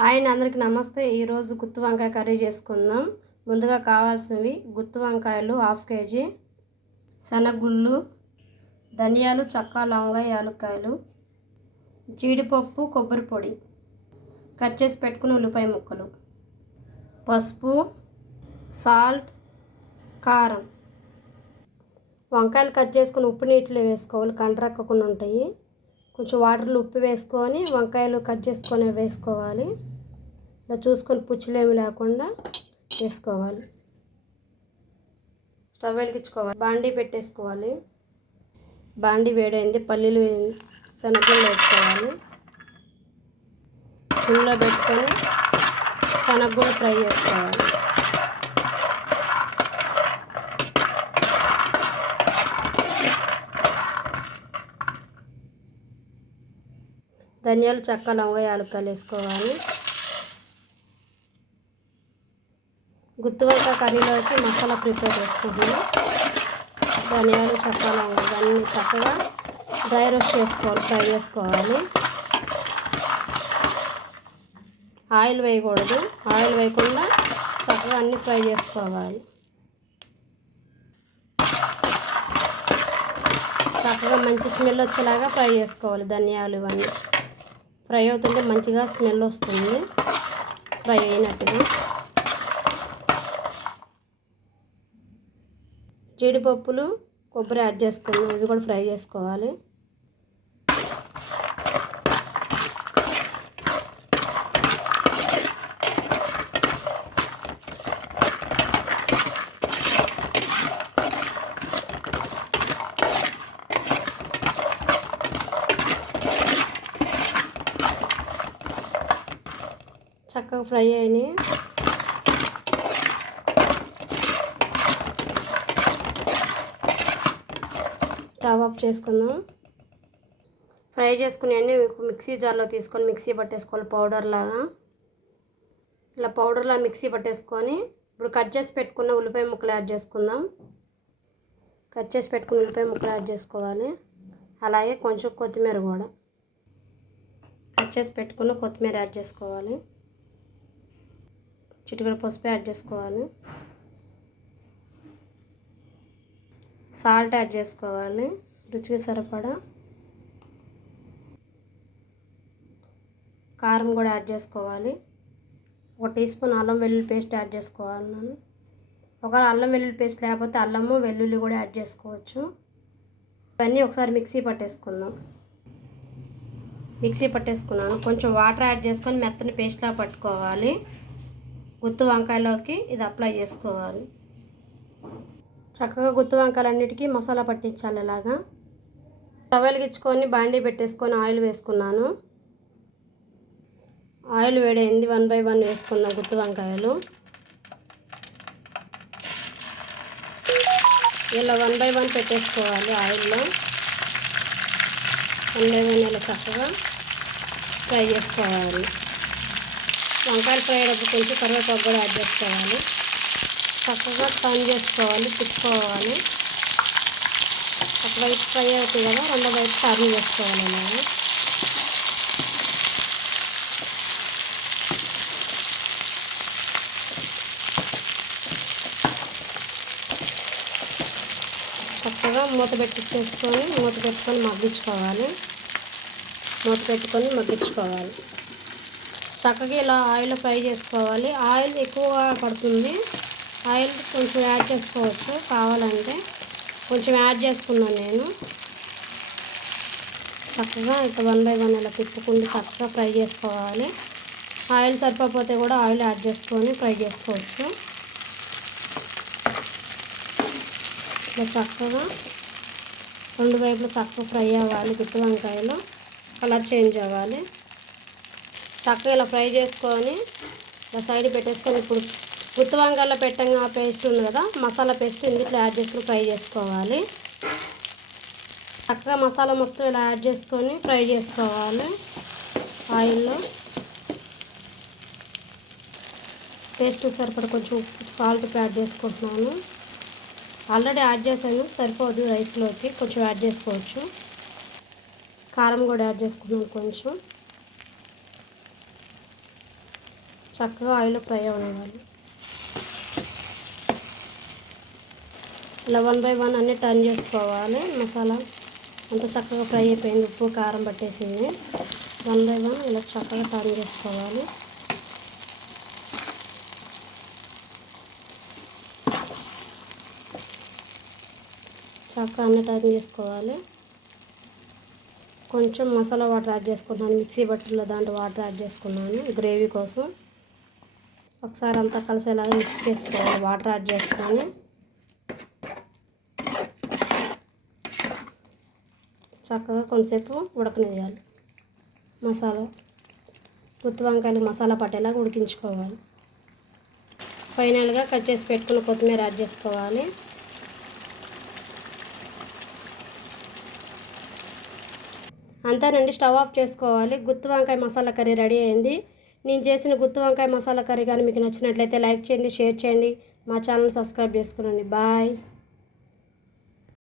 Hi అండి, అందరికీ నమస్తే. ఈరోజు గుత్తి వంకాయ కర్రీ చేసుకుందాం. ముందుగా కావాల్సినవి గుత్తి వంకాయలు 1/2 kg, శనగగుళ్ళు, ధనియాలు, చెక్క, లవంగ, యాలక్కాయలు, జీడిపప్పు, కొబ్బరి పొడి, కట్ చేసి పెట్టుకున్న ఉల్లిపాయ ముక్కలు, పసుపు, సాల్ట్, కారం. వంకాయలు కట్ చేసుకుని ఉప్పు నీటిలో వేసుకోవాలి, కంటరక్కకుండా ఉంటాయి. కొంచెం వాటర్లో ఉప్పు వేసుకొని వంకాయలు కట్ చేసుకొని వేసుకోవాలి. ఇలా చూసుకొని పుచ్చులేమి లేకుండా వేసుకోవాలి. స్టవ్ వెలిగించుకోవాలి, బాండీ పెట్టేసుకోవాలి. బాండీ వేడైంది, పల్లీలు శనగలు వేసుకోవాలి. సిమ్లో పెట్టుకొని శనగలు ఫ్రై చేసుకోవాలి. ధనియాలు, చెక్క, లవంగ, యాలక్కాయలు వేసుకోవాలి. గుత్తి వంకాయ కర్రీలోకి మసాలా ప్రిపేర్ చేసుకుంటున్నాం. ధనియాలు, చెక్క, లవంగ ఇవన్నీ చక్కగా డ్రై రోస్ట్ చేసుకోవాలి, ఫ్రై చేసుకోవాలి. ఆయిల్ వేయకూడదు, ఆయిల్ వేయకుండా చక్కగా అన్నీ ఫ్రై చేసుకోవాలి. చక్కగా మంచి స్మెల్ వచ్చేలాగా ఫ్రై చేసుకోవాలి. ధనియాలు ఇవన్నీ ఫ్రై అవుతుంటే మంచిగా స్మెల్ వస్తుంది, ఫ్రై అయినట్టుగా. జీడిపప్పులు, కొబ్బరి యాడ్ చేసుకున్నాం, ఇవి కూడా ఫ్రై చేసుకోవాలి. చక్కగా ఫ్రై అయినాయి. స్టవ్ ఆఫ్ చేసుకుందాం. ఫ్రై చేసుకుని అన్నీ మిక్సీ జార్లో తీసుకొని మిక్సీ పట్టేసుకోవాలి పౌడర్ లాగా. ఇలా పౌడర్లా మిక్సీ పట్టేసుకొని ఇప్పుడు కట్ చేసి పెట్టుకున్న ఉల్లిపాయ ముక్కలు యాడ్ చేసుకుందాం. కట్ చేసి పెట్టుకున్న ఉల్లిపాయ ముక్కలు యాడ్ చేసుకోవాలి. అలాగే కొంచెం కొత్తిమీర కూడా కట్ చేసి పెట్టుకున్న కొత్తిమీర యాడ్ చేసుకోవాలి. చిటికెడు పసుపు యాడ్ చేసుకోవాలి. సాల్ట్ యాడ్ చేసుకోవాలి, రుచికి సరిపడా. కారం కూడా యాడ్ చేసుకోవాలి. 1 టీ స్పూన్ అల్లం వెల్లుల్లి పేస్ట్ యాడ్ చేసుకోవాలి. నేను ఒకవేళ అల్లం వెల్లుల్లి పేస్ట్ లేకపోతే అల్లము వెల్లుల్లి కూడా యాడ్ చేసుకోవచ్చు. ఇవన్నీ ఒకసారి మిక్సీ పట్టేసుకుందాం. మిక్సీ పట్టేసుకున్నాను. కొంచెం వాటర్ యాడ్ చేసుకొని మెత్తని పేస్ట్లా పట్టుకోవాలి. గుత్తి వంకాయలోకి ఇది అప్లై చేసుకోవాలి. చక్కగా గుత్తి వంకాయలన్నిటికీ మసాలా పట్టించాలి. ఇలాగా స్టవ్ వెలిగించుకొని బాండీ పెట్టేసుకొని ఆయిల్ వేసుకున్నాను. ఆయిల్ వేడైంది, 1 by 1 వేసుకుందాం గుత్తి వంకాయలు. ఇలా 1 by 1 పెట్టేసుకోవాలి ఆయిల్లో. 1 by 1 ఇలా చక్కగా ఫ్రై చేసుకోవాలి. వంకాయలు ఫ్రై అయ్యేటప్పుడు కొంచెం కరివేపాకు కూడా యాడ్ చేసుకోవాలి. చక్కగా టర్న్ చేసుకోవాలి, తిప్పుకోవాలి. ఒక వైపు ఫ్రై అవుతుంది కదా, రెండో వైపు టర్న్ చేసుకోవాలి. అలాగే చక్కగా మూత పెట్టుకొని మగ్గించుకోవాలి. చక్కగా ఇలా ఆయిల్ ఫ్రై చేసుకోవాలి. ఆయిల్ ఎక్కువ పడుతుంది, ఆయిల్ కొంచెం యాడ్ చేసుకోవచ్చు కావాలంటే. కొంచెం యాడ్ చేసుకున్నాను నేను. చక్కగా ఇక 1 by 1 ఇలా తిప్పుకుంటూ చక్కగా ఫ్రై చేసుకోవాలి. ఆయిల్ సరిపోతే కూడా ఆయిల్ యాడ్ చేసుకొని ఫ్రై చేసుకోవచ్చు. ఇలా చక్కగా 2 వైపులు చక్కగా ఫ్రై అవ్వాలి. గుత్తి వంకాయలు కలర్ చేంజ్ అవ్వాలి. చక్కగా ఇలా ఫ్రై చేసుకొని ఇలా సైడ్ పెట్టేసుకొని ఇప్పుడు గుత్తి వంకాయలో పెట్టంగా పేస్ట్ ఉంది కదా, మసాలా పేస్ట్ ఇందులో యాడ్ చేసుకొని ఫ్రై చేసుకోవాలి. చక్కగా మసాలా మొత్తం ఇలా యాడ్ చేసుకొని ఫ్రై చేసుకోవాలి ఆయిల్లో. టేస్ట్ సరిపడ కొంచెం సాల్ట్ యాడ్ చేసుకుంటున్నాను. ఆల్రెడీ యాడ్ చేశాను, సరిపోదు రైస్లోకి, కొంచెం యాడ్ చేసుకోవచ్చు. కారం కూడా యాడ్ చేసుకున్నాను కొంచెం. చక్కగా ఆయిల్ ఫ్రై అవ్వాలి. ఇలా 1 బై 1 అన్నీ టర్న్ చేసుకోవాలి. మసాలా అంత చక్కగా ఫ్రై అయిపోయింది, ఉప్పు కారం పట్టేసింది. 1 బై 1 ఇలా చక్కగా టర్న్ చేసుకోవాలి. చక్కగా అన్నీ టర్న్ చేసుకోవాలి. కొంచెం మసాలా వాటర్ యాడ్ చేసుకున్నాను, మిక్సీ బట్టలో దాంట్లో వాటర్ యాడ్ చేసుకున్నాను గ్రేవీ కోసం. ఒకసారి అంతా కలిసేలాగా మిక్స్ చేసుకోవాలి. వాటర్ యాడ్ చేసుకొని చక్కగా కొంచెంసేపు ఉడకనివ్వాలి. మసాలా గుత్తి వంకాయలు మసాలా పట్టేలాగా ఉడికించుకోవాలి. ఫైనల్గా కట్ చేసి పెట్టుకున్న కొత్తిమీర యాడ్ చేసుకోవాలి. అంతేనండి, స్టవ్ ఆఫ్ చేసుకోవాలి. గుత్తి వంకాయ మసాలా కర్రీ రెడీ అయింది. నేను చేసిన గుత్తి వంకాయ మసాలా కర్రీ కానీ మీకు నచ్చినట్లయితే లైక్ చేయండి, షేర్ చేయండి, మా ఛానల్ సబ్స్క్రైబ్ చేసుకోండి. బాయ్.